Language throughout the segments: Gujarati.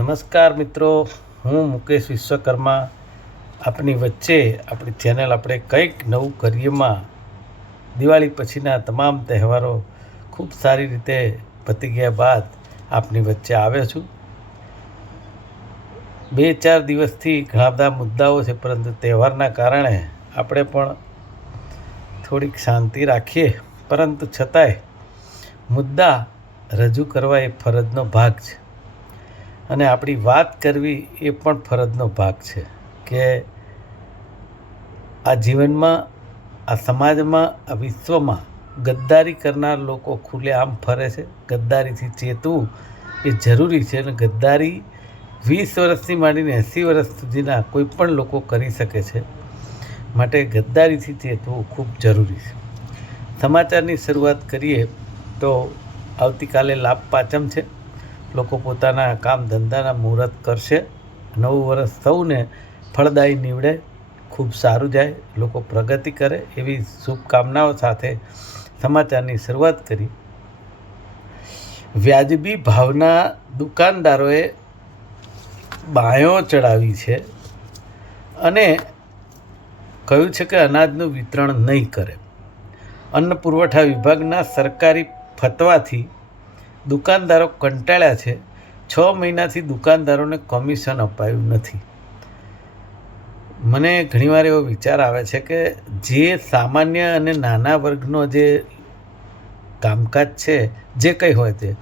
નમસ્કાર મિત્રો, હું મુકેશ વિશ્વકર્મા. આપની વચ્ચે આપણી ચેનલ આપણે કંઈક નવું કરીએમાં દિવાળી પછીના તમામ તહેવારો ખૂબ સારી રીતે પતી ગયા બાદ આપની વચ્ચે આવ્યો છું. બે ચાર દિવસથી ઘણા બધા મુદ્દાઓ છે, પરંતુ તહેવારના કારણે આપણે પણ થોડીક શાંતિ રાખીએ. પરંતુ છતાંય મુદ્દા રજૂ કરવા એ ફરજનો ભાગ છે. અને આપણી વાત કરવી એ પણ ફરજનો ભાગ છે કે આ જીવનમાં, આ સમાજમાં, આ વિશ્વમાં ગદ્દારી કરનાર લોકો ખુલ્લેઆમ ફરે છે. ગદ્દારીથી ચેતવું એ જરૂરી છે અને ગદ્દારી વીસ વર્ષથી માંડીને એંસી વર્ષ સુધીના કોઈ પણ લોકો કરી શકે છે. માટે ગદ્દારીથી ચેતવું ખૂબ જરૂરી છે. સમાચારની શરૂઆત કરીએ તો આવતીકાલે લાભ પાચમ છે. લોકો પોતાના કામ ધંધાના મુહૂર્ત કરશે. નવું વર્ષ સૌને ફળદાયી નીવડે, ખૂબ સારું જાય, લોકો પ્રગતિ કરે એવી શુભકામનાઓ સાથે સમાચારની શરૂઆત કરી. વ્યાજબી ભાવના દુકાનદારોએ બાયો ચડાવી છે અને કહ્યું છે કે અનાજનું વિતરણ નહીં કરે. અન્ન પુરવઠા વિભાગના સરકારી ફતવાથી દુકાનદારો કંટાળ્યા છે. છ મહિનાથી દુકાનદારોને કમિશન અપાયું નથી. મને ઘણીવાર એવો વિચાર આવે છે કે જે સામાન્ય અને નાના વર્ગનો જે કામકાજ છે, જે કંઈ હોય તે,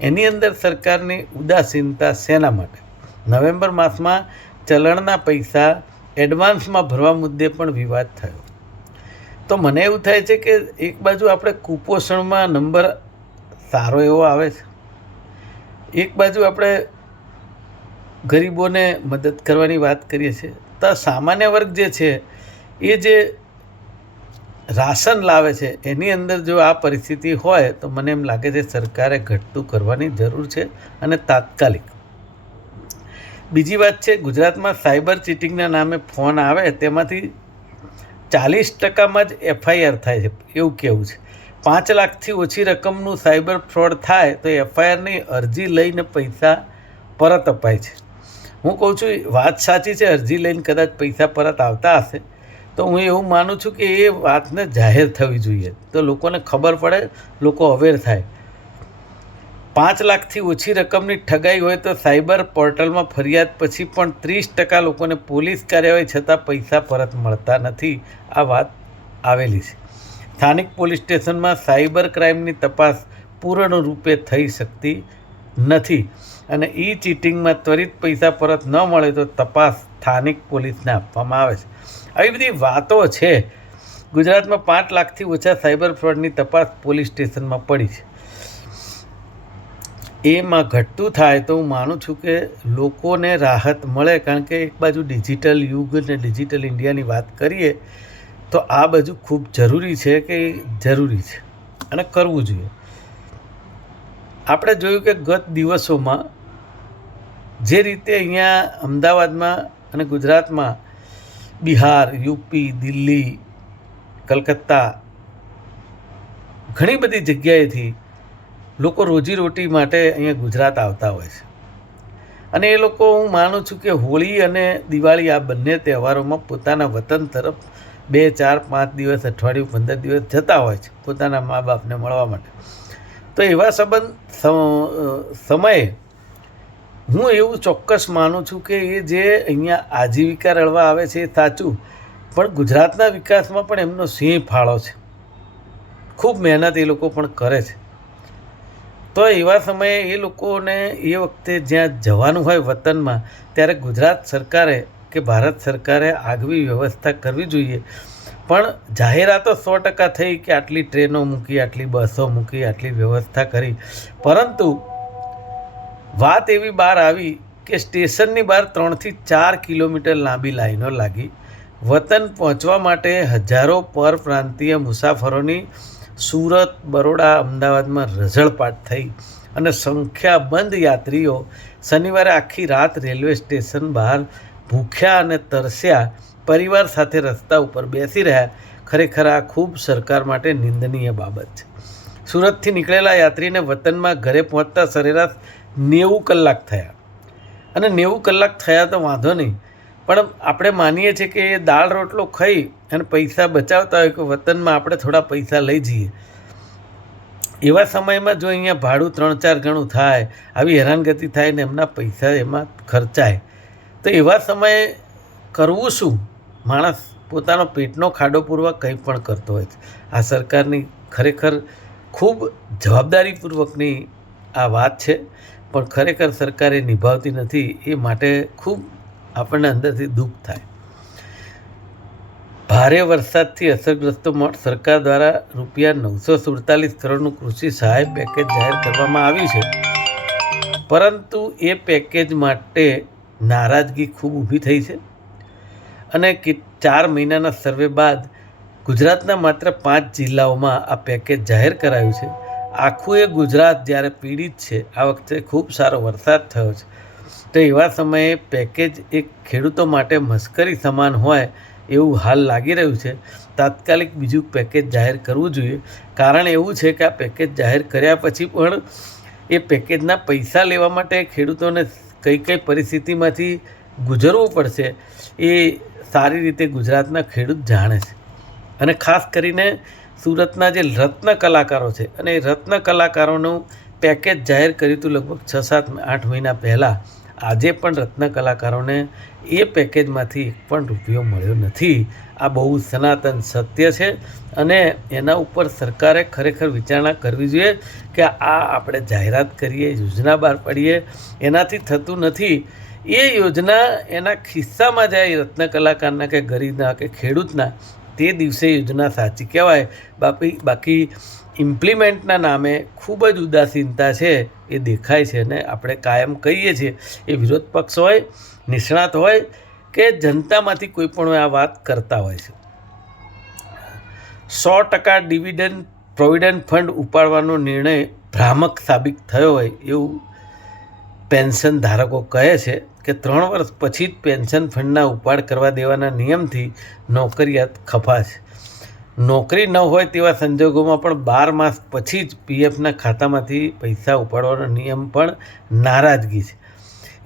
એની અંદર સરકારની ઉદાસીનતા શેના માટે? નવેમ્બર માસમાં ચલણના પૈસા એડવાન્સમાં ભરવા મુદ્દે પણ વિવાદ થયો. તો મને એવું થાય છે કે એક બાજુ આપણે કુપોષણમાં નંબર સારો એવો આવે છે. એક બાજુ આપણે ગરીબોને મદદ કરવાની વાત કરીએ છીએ, તો સામાન્ય વર્ગ જે છે, એ જે રાશન લાવે છે, એની અંદર જો આ પરિસ્થિતિ હોય, તો મને એમ લાગે છે સરકારે ઘટતું કરવાની જરૂર છે અને તાત્કાલિક. બીજી વાત છે, ગુજરાતમાં સાયબર ચીટિંગના નામે ફોન આવે, તેમાંથી ચાલીસ ટકામાં જ એફઆઈઆર થાય છે, એવું કહેવું છે. પાંચ લાખથી ઓછી રકમનું સાયબર ફ્રોડ થાય તો એફઆઈઆરની અરજી લઈને પૈસા પરત અપાય છે. હું કહું છું વાત સાચી છે, અરજી લઈને કદાચ પૈસા પરત આવતા હશે. તો હું એવું માનું છું કે એ વાતને જાહેર થવી જોઈએ. તો લોકોને ખબર પડે, લોકો અવેર થાય. પાંચ લાખથી ઓછી રકમની ઠગાઈ હોય તો સાયબર પોર્ટલમાં ફરિયાદ પછી પણ ત્રીસ ટકા લોકોને પોલીસ કાર્યવાહી છતાં પૈસા પરત મળતા નથી. આ વાત આવેલી છે. સ્થાનિક પોલીસ સ્ટેશનમાં સાયબર ક્રાઇમની તપાસ પૂર્ણ રૂપે થઈ શકતી નથી અને ઈ ચીટિંગમાં ત્વરિત પૈસા પરત ન મળે તો તપાસ સ્થાનિક પોલીસને આપવામાં આવે છે. આવી બધી વાતો છે. ગુજરાતમાં પાંચ લાખથી ઓછા સાયબર ફ્રોડની તપાસ પોલીસ સ્ટેશનમાં પડી છે. એમાં ઘટતું થાય તો હું માનું છું કે લોકોને રાહત મળે, કારણ કે એક બાજુ ડિજિટલ યુગ અને ડિજિટલ ઇન્ડિયાની વાત કરીએ તો આ બધું ખૂબ જરૂરી છે કે જરૂરી છે અને કરવું જોઈએ. આપણે જોયું કે ગત દિવસોમાં જે રીતે અહીંયા અમદાવાદમાં અને ગુજરાતમાં બિહાર, યુપી, દિલ્હી, કલકત્તા ઘણી બધી જગ્યાએથી લોકો રોજીરોટી માટે અહીંયા ગુજરાત આવતા હોય છે. અને એ લોકો હું માનું છું કે હોળી અને દિવાળી આ બંને તહેવારોમાં પોતાના વતન તરફ બે, ચાર, પાંચ દિવસ, અઠવાડિયું, પંદર દિવસ જતા હોય છે પોતાના મા બાપને મળવા માટે. તો એવા સંબંધ સમયે હું એવું ચોક્કસ માનું છું કે એ જે અહીંયા આજીવિકા રળવા આવે છે એ સાચું, પણ ગુજરાતના વિકાસમાં પણ એમનો સિંહ ફાળો છે. ખૂબ મહેનત એ લોકો પણ કરે છે. તો એવા સમયે એ લોકોને એ વખતે જ્યાં જવાનું હોય વતનમાં, ત્યારે ગુજરાત સરકારે કે ભારત સરકારે આગવી વ્યવસ્થા કરવી જોઈએ. પણ જાહેરાતો સો ટકા થઈ કે આટલી ટ્રેનો મૂકી, આટલી બસો મૂકી, આટલી વ્યવસ્થા કરી. પરંતુ વાત એવી બહાર આવી કે સ્ટેશનની બહાર ત્રણથી ચાર કિલોમીટર લાંબી લાઈનો લાગી. વતન પહોંચવા માટે હજારો પર પ્રાંતીય મુસાફરોની સુરત, બરોડા, અમદાવાદમાં રઝળપાટ થઈ અને સંખ્યાબંધ યાત્રીઓ શનિવારે આખી રાત રેલવે સ્ટેશન બહાર ભૂખ્યા અને તરસ્યા પરિવાર સાથે રસ્તા ઉપર બેસી રહ્યા, ખરેખર આ ખૂબ સરકાર માટે નિંદનીય બાબત છે. સુરતથી નીકળેલા યાત્રીને વતનમાં ઘરે પહોંચતા સરેરાશ નેવું કલાક થયા. અને નેવું કલાક થયા તો વાંધો નહીં, પણ આપણે માનીએ છીએ કે એ દાળ રોટલો ખાઈ અને પૈસા બચાવતા હોય કે વતનમાં આપણે થોડા પૈસા લઈ જઈએ. એવા સમયમાં જો અહીંયા ભાડું ત્રણ ચાર ગણું થાય, આવી હેરાનગતિ થાય ને એમના પૈસા એમાં ખર્ચાય તો એવા સમયે કરવું શું? માણસ પોતાનો પેટનો ખાડો પૂરવા કંઈ પણ કરતો હોય છે. આ સરકારની ખરેખર ખૂબ જવાબદારીપૂર્વકની આ વાત છે, પણ ખરેખર સરકાર નિભાવતી નથી એ માટે ખૂબ આપણને અંદરથી દુઃખ થાય. ભારે વરસાદથી અસરગ્રસ્તો સરકાર દ્વારા રૂપિયા નવસો સુડતાલીસ કરોડનું કૃષિ સહાય પેકેજ જાહેર કરવામાં આવ્યું છે. પરંતુ એ પેકેજ માટે નારાજગી ખૂબ ઊભી થઈ છે. અને કે ચાર મહિનાના સર્વે બાદ ગુજરાતના માત્ર પાંચ જિલ્લાઓમાં આ પેકેજ જાહેર કરાયું છે. આખું એ ગુજરાત જ્યારે પીડિત છે, આ વખતે ખૂબ સારો વરસાદ થયો છે. તો એવા સમયે પેકેજ એક ખેડૂતો માટે મશ્કરી સમાન હોય એવું હાલ લાગી રહ્યું છે. તાત્કાલિક બીજું પેકેજ જાહેર કરવું જોઈએ. કારણ એવું છે કે આ પેકેજ જાહેર કર્યા પછી પણ એ પેકેજના પૈસા લેવા માટે ખેડૂતોને કઈ કઈ પરિસ્થિતિમાંથી ગુજરવું પડશે એ સારી રીતે ગુજરાતના ખેડૂત જાણે છે. અને ખાસ કરીને સુરતના જે રત્ન કલાકારો છે, અને એ રત્ન કલાકારોનું પેકેજ જાહેર કર્યું હતું લગભગ છ સાત આઠ મહિના પહેલાં આજે પણ રત્ન કલાકારોને એ પેકેજમાંથી એક પણ રૂપિયો મળ્યો નથી. આ બહુ સનાતન સત્ય છે અને એના ઉપર સરકારે ખરેખર વિચારણા કરવી જોઈએ કે આ આપણે જાહેરાત કરીએ, યોજના બહાર પાડીએ, એનાથી થતું નથી. એ યોજના એના ખિસ્સામાં જાય રત્ન કલાકારના કે ગરીબના કે ખેડૂતના, તે દિવસે યોજના સાચી કહેવાય. બાકી બાકી ઇમ્પ્લિમેન્ટના નામે ખૂબ જ ઉદાસીનતા છે એ દેખાય છે અને આપણે કાયમ કહીએ છીએ. એ વિરોધ પક્ષ હોય, નિષ્ણાત હોય કે જનતામાંથી કોઈ પણ આ વાત કરતા હોય છે. સો ટકા ડિવિડન્ડ, પ્રોવિડન્ટ ફંડ ઉપાડવાનો નિર્ણય ભ્રામક સાબિત થયો હોય એવું પેન્શન ધારકો કહે છે કે ત્રણ વર્ષ પછી જ પેન્શન ફંડના ઉપાડ કરવા દેવાના નિયમથી નોકરિયાત છે. નોકરી ન હોય તેવા સંજોગોમાં પણ બાર માસ પછી જ પીએફના ખાતામાંથી પૈસા ઉપાડવાનો નિયમ પણ નારાજગી છે.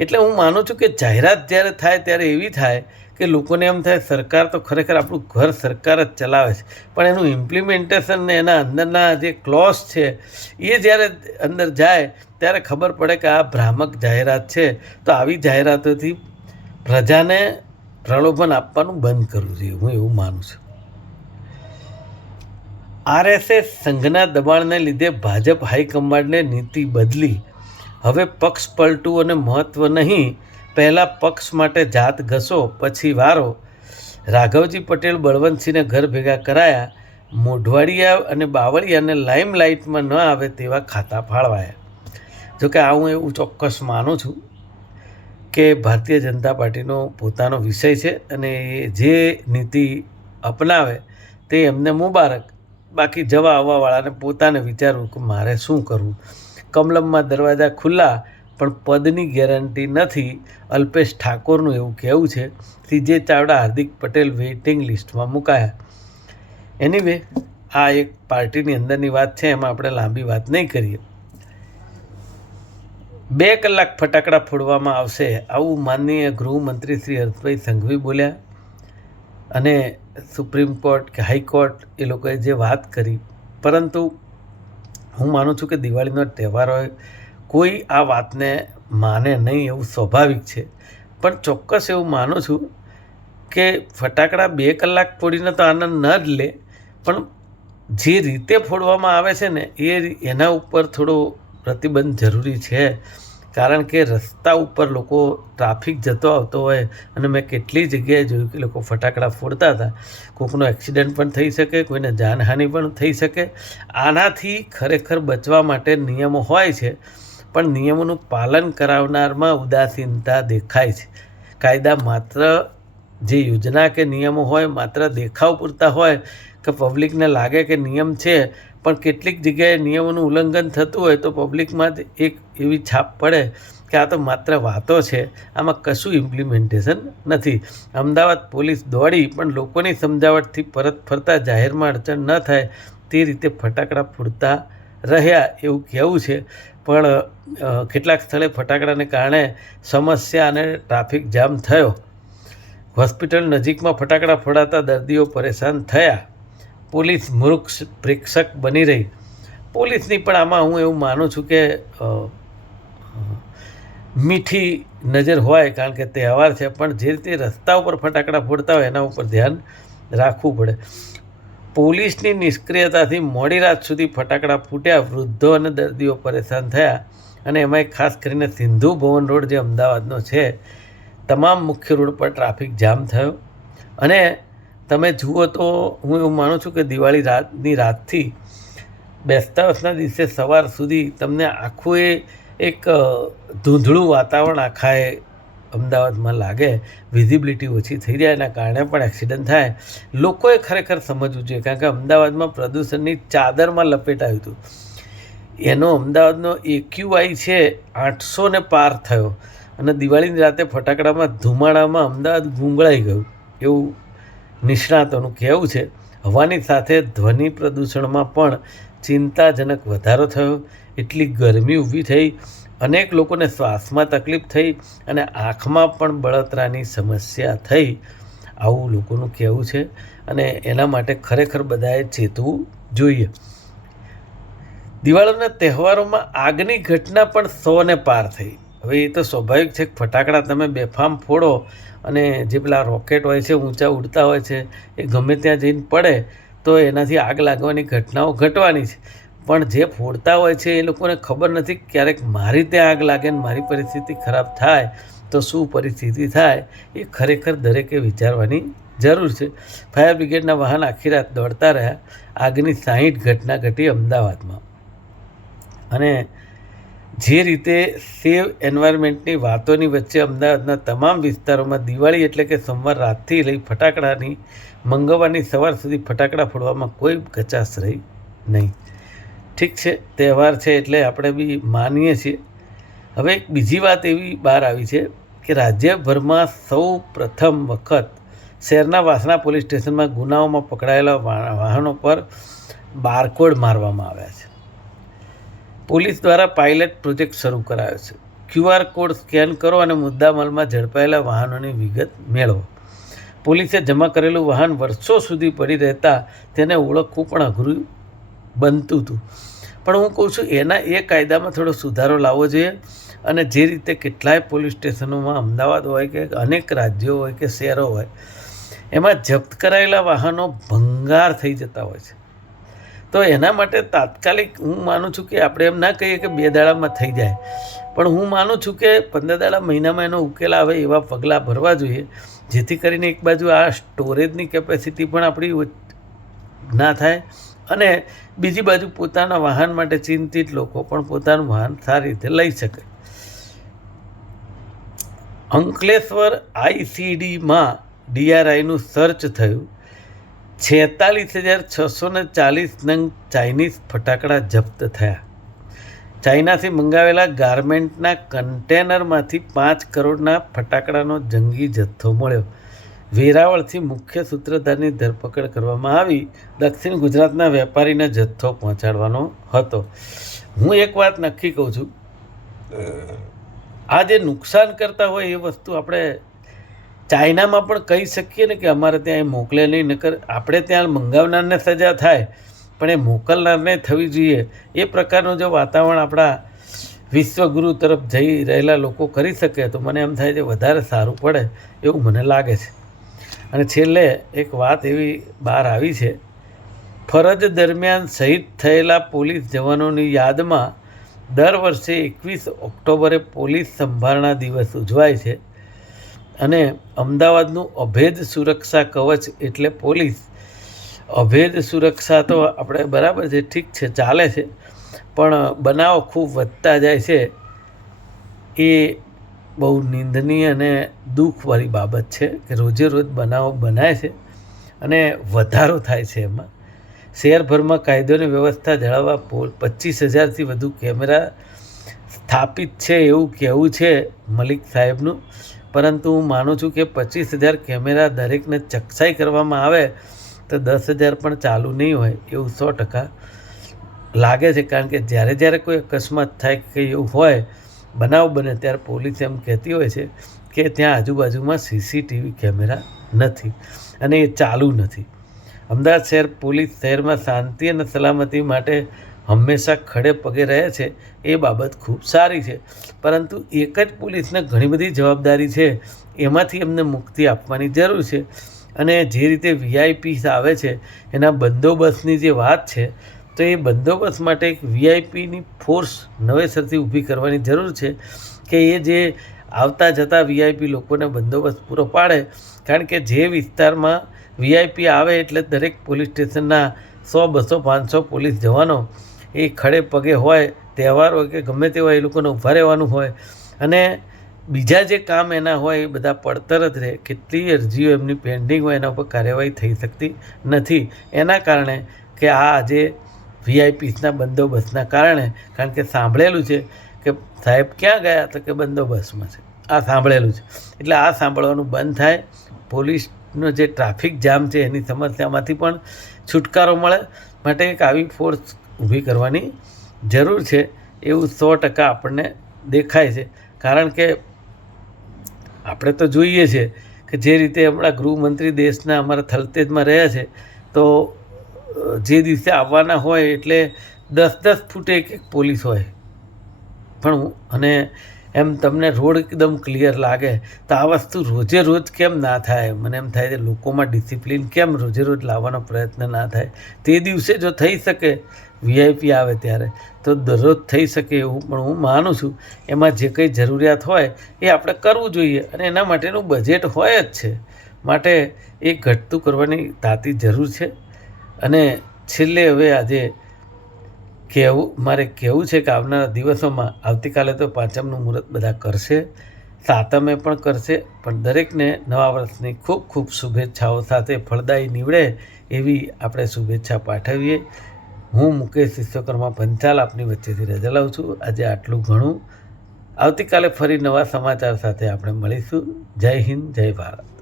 એટલે હું માનું છું કે જાહેરાત જ્યારે થાય ત્યારે એવી થાય કે લોકોને એમ થાય, સરકાર તો ખરેખર આપણું ઘર સરકાર જ ચલાવે છે. પણ એનું ઇમ્પ્લિમેન્ટેશન ને એના અંદરના જે ક્લોઝ છે, એ જ્યારે અંદર જાય, ત્યારે ખબર પડે કે આ ભ્રામક જાહેરાત છે. તો આવી જાહેરાતોથી પ્રજાને પ્રલોભન આપવાનું બંધ કરવું જોઈએ. હું એવું માનું છું. આરએસએસ સંઘના દબાણને લીધે ભાજપ હાઈકમાન્ડને નીતિ બદલી. હવે પક્ષ પલટું અને મહત્ત્વ નહીં, પહેલાં પક્ષ માટે જાત ઘસો, પછી વારો. રાઘવજી પટેલ, બળવંતસિંહને ઘર ભેગા કરાયા. મોઢવાડિયા અને બાવળિયાને લાઇમલાઇટમાં ન આવે તેવા ખાતા ફાળવાયા. જોકે આ હું એવું ચોક્કસ માનું છું કે ભારતીય જનતા પાર્ટીનો પોતાનો વિષય છે અને એ જે નીતિ અપનાવે તે એમને મુબારક. બાકી જવા આવવાવાળાને પોતાને વિચારવું કે મારે શું કરવું? કમલમમાં દરવાજા ખુલ્લા, પણ પદની ગેરંટી નથી. અલ્પેશ ઠાકોરનું એવું કહેવું છે, C J Chavda Hardik Patel waiting લિસ્ટમાં મુકાયા. એનીવે આ એક પાર્ટીની અંદરની વાત છે, એમાં આપણે લાંબી વાત નહીં કરીએ. બે કલાક ફટાકડા ફોડવામાં આવશે, આવું માનનીય ગૃહમંત્રી શ્રી હર્ષભાઈ સંઘવી બોલ્યા. અને સુપ્રીમ કોર્ટ કે હાઈકોર્ટ એ લોકોએ જે વાત કરી, પરંતુ હું માનું છું કે દિવાળીનો તહેવાર હોય, કોઈ આ વાતને માને નહીં એવું સ્વાભાવિક છે. પણ ચોક્કસ એવું માનું છું કે ફટાકડા બે કલાક ફોડીને તો આનંદ ન જ લે, પણ જે રીતે ફોડવામાં આવે છે ને, એ એના ઉપર થોડો પ્રતિબંધ જરૂરી છે. કારણ કે રસ્તા ઉપર લોકો ટ્રાફિક જતો આવતો હોય અને મેં કેટલી જગ્યાએ જોયું કે લોકો ફટાકડા ફોડતા હતા. કોઈકનો એક્સિડન્ટ પણ થઈ શકે, કોઈને જાનહાનિ પણ થઈ શકે. આનાથી ખરેખર બચવા માટે નિયમો હોય છે, પણ નિયમોનું પાલન કરાવનારમાં ઉદાસીનતા દેખાય છે. કાયદા માત્ર જે યોજના કે નિયમો હોય, માત્ર દેખાવ પૂરતા હોય, કે પબ્લિકને લાગે કે નિયમ છે પણ કેટલીક જગ્યાએ નિયમોનું ઉલ્લંઘન થતું હોય તો પબ્લિકમાં જ એક એવી છાપ પડે કે આ તો માત્ર વાતો છે. આમાં કશું ઇમ્પ્લિમેન્ટેશન નથી. અમદાવાદ પોલીસ દોડી, પણ લોકોની સમજાવટથી પરત ફરતા જાહેરમાં અડચણ ન થાય. તે રીતે ફટાકડા ફૂટતા રહ્યા એવું કહેવું છે. પણ કેટલાક સ્થળે ફટાકડાને કારણે સમસ્યા અને ટ્રાફિક જામ થયો. હોસ્પિટલ નજીકમાં ફટાકડા ફોડાતા દર્દીઓ પરેશાન થયા. પોલીસ મૂર્ખ પ્રેક્ષક બની રહી. પોલીસની પણ આમાં હું એવું માનું છું કે મીઠી નજર હોય કારણ કે તહેવાર છે, પણ જે રીતે રસ્તા ઉપર ફટાકડા ફોડતા હોય એના ઉપર ધ્યાન રાખવું પડે. પોલીસની નિષ્ક્રિયતાથી મોડી રાત સુધી ફટાકડા ફૂટ્યા, વૃદ્ધો અને દર્દીઓ પરેશાન થયા અને એમાંય ખાસ કરીને સિંધુ ભવન રોડ જે અમદાવાદનો છે, તમામ મુખ્ય રોડ પર ટ્રાફિક જામ થયો અને તમે જુઓ તો હું એવું માનું છું કે દિવાળી રાતની રાતથી બેસતા વર્ષના દિવસે સવાર સુધી તમને આખું એ એક ધૂંધળું વાતાવરણ આખાએ અમદાવાદમાં લાગે. વિઝિબિલિટી ઓછી થઈ જાય એના કારણે પણ એક્સિડન્ટ થાય. લોકોએ ખરેખર સમજવું જોઈએ કારણ કે અમદાવાદમાં પ્રદૂષણની ચાદરમાં લપેટાયું હતું. એનો અમદાવાદનો એક્યુઆઈ છે આઠસો ને પાર થયો. અને દિવાળીની રાતે ફટાકડામાં ધુમાડામાં અમદાવાદ ગુંગળાઈ ગયું. એવું નિષ્ણાતોનું કહેવું છે, હવાની સાથે ધ્વનિ પ્રદૂષણમાં પણ ચિંતાજનક વધારો થયો. એટલી ગરમી ઊભી થઈ, અનેક લોકોને શ્વાસમાં તકલીફ થઈ અને આંખમાં પણ બળતરાની સમસ્યા થઈ. આવું લોકોનું કહેવું છે અને એના માટે ખરેખર બધાએ ચેતવું જોઈએ. દિવાળીના તહેવારોમાં આગની ઘટના પણ સોને પાર થઈ. હવે એ તો સ્વાભાવિક છે ફટાકડા તમે બેફામ ફોડો અને જે પેલા રોકેટ હોય છે, ઊંચા ઉડતા હોય છે, એ ગમે ત્યાં જઈને પડે, તો એનાથી આગ લાગવાની ઘટનાઓ ઘટવાની છે. પણ જે ફોડતા હોય છે, એ લોકોને ખબર નથી ક્યારેક મારી ત્યાં આગ લાગે ને મારી પરિસ્થિતિ ખરાબ થાય, તો શું પરિસ્થિતિ થાય, એ ખરેખર દરેકે વિચારવાની જરૂર છે. ફાયર બ્રિગેડના વાહન આખી રાત દોડતા રહ્યા, આગની સાહીઠ ઘટના ઘટી અમદાવાદમાં. અને જે રીતે સેવ એન્વાયરમેન્ટની વાતોની વચ્ચે અમદાવાદના તમામ વિસ્તારોમાં દિવાળી એટલે કે સોમવાર રાતથી લઈ ફટાકડાની મંગળવારની સવાર સુધી ફટાકડા ફોડવામાં કોઈ કચાશ રહી નહીં. ઠીક છે, તહેવાર છે એટલે આપણે બી માનીએ છીએ. હવે એક બીજી વાત એવી બહાર આવી છે કે રાજ્યભરમાં સૌ પ્રથમ વખત શહેરના વાસણા પોલીસ સ્ટેશનમાં ગુનાઓમાં પકડાયેલા વાહનો પર બારકોડ મારવામાં આવ્યા છે. પોલીસ દ્વારા પાયલટ પ્રોજેક્ટ શરૂ કરાયો છે. ક્યુઆર કોડ સ્કેન કરો અને મુદ્દામાલમાં ઝડપાયેલા વાહનોની વિગત મેળવો. પોલીસે જમા કરેલું વાહન વર્ષો સુધી પડી રહેતા તેને ઓળખવું પણ અઘરું બનતું હતું. પણ હું કહું છું, એના એ કાયદામાં થોડો સુધારો લાવવો જોઈએ અને જે રીતે કેટલાય પોલીસ સ્ટેશનોમાં અમદાવાદ હોય કે અનેક રાજ્યો હોય કે શહેરો હોય, એમાં જપ્ત કરાયેલા વાહનો ભંગાર થઈ જતા હોય છે. તો એના માટે તાત્કાલિક હું માનું છું કે આપણે એમ ના કહીએ કે બે દાડામાં થઈ જાય. પણ હું માનું છું કે પંદર દાડા મહિનામાં એનો ઉકેલ આવે એવા પગલાં ભરવા જોઈએ. જેથી કરીને એક બાજુ આ સ્ટોરેજની કેપેસિટી પણ આપણી ના થાય અને બીજી બાજુ પોતાના વાહન માટે ચિંતિત લોકો પણ પોતાનું વાહન સારી રીતે લઈ શકે. અંકલેશ્વર આઈસીડીમાં ડીઆરઆઈનું સર્ચ થયું. છેતાલીસ હજાર છસો ને ચાલીસ નંગ ચાઇનીઝ ફટાકડા જપ્ત થયા. ચાઇનાથી મંગાવેલા ગાર્મેન્ટના કન્ટેનરમાંથી પાંચ કરોડના ફટાકડાનો જંગી જથ્થો મળ્યો. વેરાવળથી મુખ્ય સૂત્રધારની ધરપકડ કરવામાં આવી. દક્ષિણ ગુજરાતના વેપારીને જથ્થો પહોંચાડવાનો હતો. હું એક વાત નક્કી કહું છું. આ જે નુકસાન કરતા હોય એ વસ્તુ આપણે ચાઇનામાં પણ કહી શકીએ ને કે અમારે ત્યાં એ મોકલે નહીં, નકર આપણે ત્યાં મંગાવનારને સજા થાય, પણ એ મોકલનારને થવી જોઈએ. એ પ્રકારનું જો વાતાવરણ આપણા વિશ્વગુરુ તરફ જઈ રહેલા લોકો કરી શકે, તો મને એમ થાય છે વધારે સારું પડે એવું મને લાગે છે. અને છેલ્લે એક વાત એવી બહાર આવી છે. ફરજ દરમિયાન શહીદ થયેલા પોલીસ જવાનોની યાદમાં દર વર્ષે એકવીસ ઓક્ટોબરે પોલીસ સંભારણા દિવસ ઉજવાય છે. અને અમદાવાદનું અભેદ સુરક્ષા કવચ એટલે પોલીસ. અભેદ સુરક્ષા તો આપણે બરાબર છે, ઠીક છે, ચાલે છે, પણ બનાવો ખૂબ વધતા જાય છે એ બહુ નિંદનીય અને દુઃખવાળી બાબત છે કે રોજે રોજ બનાવો બનાય છે અને વધારો થાય છે એમાં. શહેરભરમાં કાયદોની વ્યવસ્થા જાળવવા પચીસ હજારથી વધુ કેમેરા સ્થાપિત છે એવું કહેવું છે મલિક સાહેબનું. પરંતુ હું માનું છું કે પચીસ હજાર કેમેરા દરેકને ચકસાઈ કરવામાં આવે, તો દસ હજાર પણ ચાલુ નહીં હોય એવું સો ટકા લાગે છે. કારણ કે જ્યારે જ્યારે કોઈ અકસ્માત થાય કે એવું હોય, બનાવ બને ત્યારે પોલીસ એમ કહેતી હોય છે કે ત્યાં આજુબાજુમાં સીસીટીવી કેમેરા નથી અને એ ચાલુ નથી. અમદાવાદ શહેર પોલીસ શહેરમાં શાંતિ અને સલામતી માટે હંમેશા ખડે પગે રહે છે, એ બાબત ખૂબ સારી છે. પરંતુ એક જ પોલીસને ઘણી બધી જવાબદારી છે, એમાંથી એમને મુક્તિ આપવાની જરૂર છે. અને જે રીતે વીઆઈપી આવે છે, એના બંદોબસ્તની જે વાત છે, તો એ બંદોબસ્ત માટે એક વીઆઈપીની ફોર્સ નવેસરથી ઊભી કરવાની જરૂર છે કે એ જે આવતા જતા વીઆઈપી લોકોને બંદોબસ્ત પૂરો પાડે. કારણ કે જે વિસ્તારમાં વીઆઈપી આવે એટલે દરેક પોલીસ સ્ટેશનના સો, બસો, પાંચસો પોલીસ જવાનો એ ખડે પગે હોય, તહેવાર હોય કે ગમે તે હોય એ લોકોને ઊભા રહેવાનું હોય. અને બીજા જે કામ એના હોય એ બધા પડતર જ રહે. કેટલી અરજીઓ એમની પેન્ડિંગ હોય એના ઉપર કાર્યવાહી થઈ શકતી નથી. એના કારણે કે આ આજે વીઆઈપીસના બંદોબસ્તના કારણે, કારણ કે સાંભળેલું છે કે સાહેબ ક્યાં ગયા તો કે બંદોબસ્તમાં છે. આ સાંભળેલું છે. એટલે આ સાંભળવાનું બંધ થાય. પોલીસનો જે ટ્રાફિક જામ છે એની સમસ્યામાંથી પણ છુટકારો મળે. માટે એક આવી ફોર્સ ઊભી કરવાની જરૂર છે એવું સો ટકા આપણને દેખાય છે. કારણ કે આપણે તો જોઈએ છે કે જે રીતે હમણાં ગૃહમંત્રી દેશના અમારા થલતેજમાં રહ્યા છે, તો જે દિવસે આવવાના હોય એટલે દસ દસ ફૂટે એક એક પોલીસ હોય. પણ અને એમ તમને રોડ એકદમ ક્લિયર લાગે, તો આ વસ્તુ રોજે રોજ કેમ ના થાય? મને એમ થાય છે લોકોમાં ડિસિપ્લિન કેમ રોજે રોજ લાવવાનો પ્રયત્ન ના થાય? તે દિવસે જો થઈ શકે વીઆઈપી આવે ત્યારે, તો દરરોજ થઈ શકે એવું પણ હું માનું છું. એમાં જે કંઈ જરૂરિયાત હોય એ આપણે કરવું જોઈએ અને એના માટેનું બજેટ હોય જ છે. માટે એ ઘટતું કરવાની તાતી જરૂર છે. અને છેલ્લે હવે આજે કહેવું, મારે કહેવું છે કે આવનારા દિવસોમાં આવતીકાલે તો પાંચમનું મુહૂર્ત બધા કરશે. સાતમે પણ કરશે, પણ દરેકને નવા વર્ષની ખૂબ ખૂબ શુભેચ્છાઓ સાથે ફળદાયી નીવડે એવી આપણે શુભેચ્છા પાઠવીએ. હું મુકેશ વિશ્વકર્મા પંચાલ આપની વચ્ચેથી રજા લઉં છું. આજે આટલું ઘણું. આવતીકાલે ફરી નવા સમાચાર સાથે આપણે મળીશું. જય હિન્દ, જય ભારત.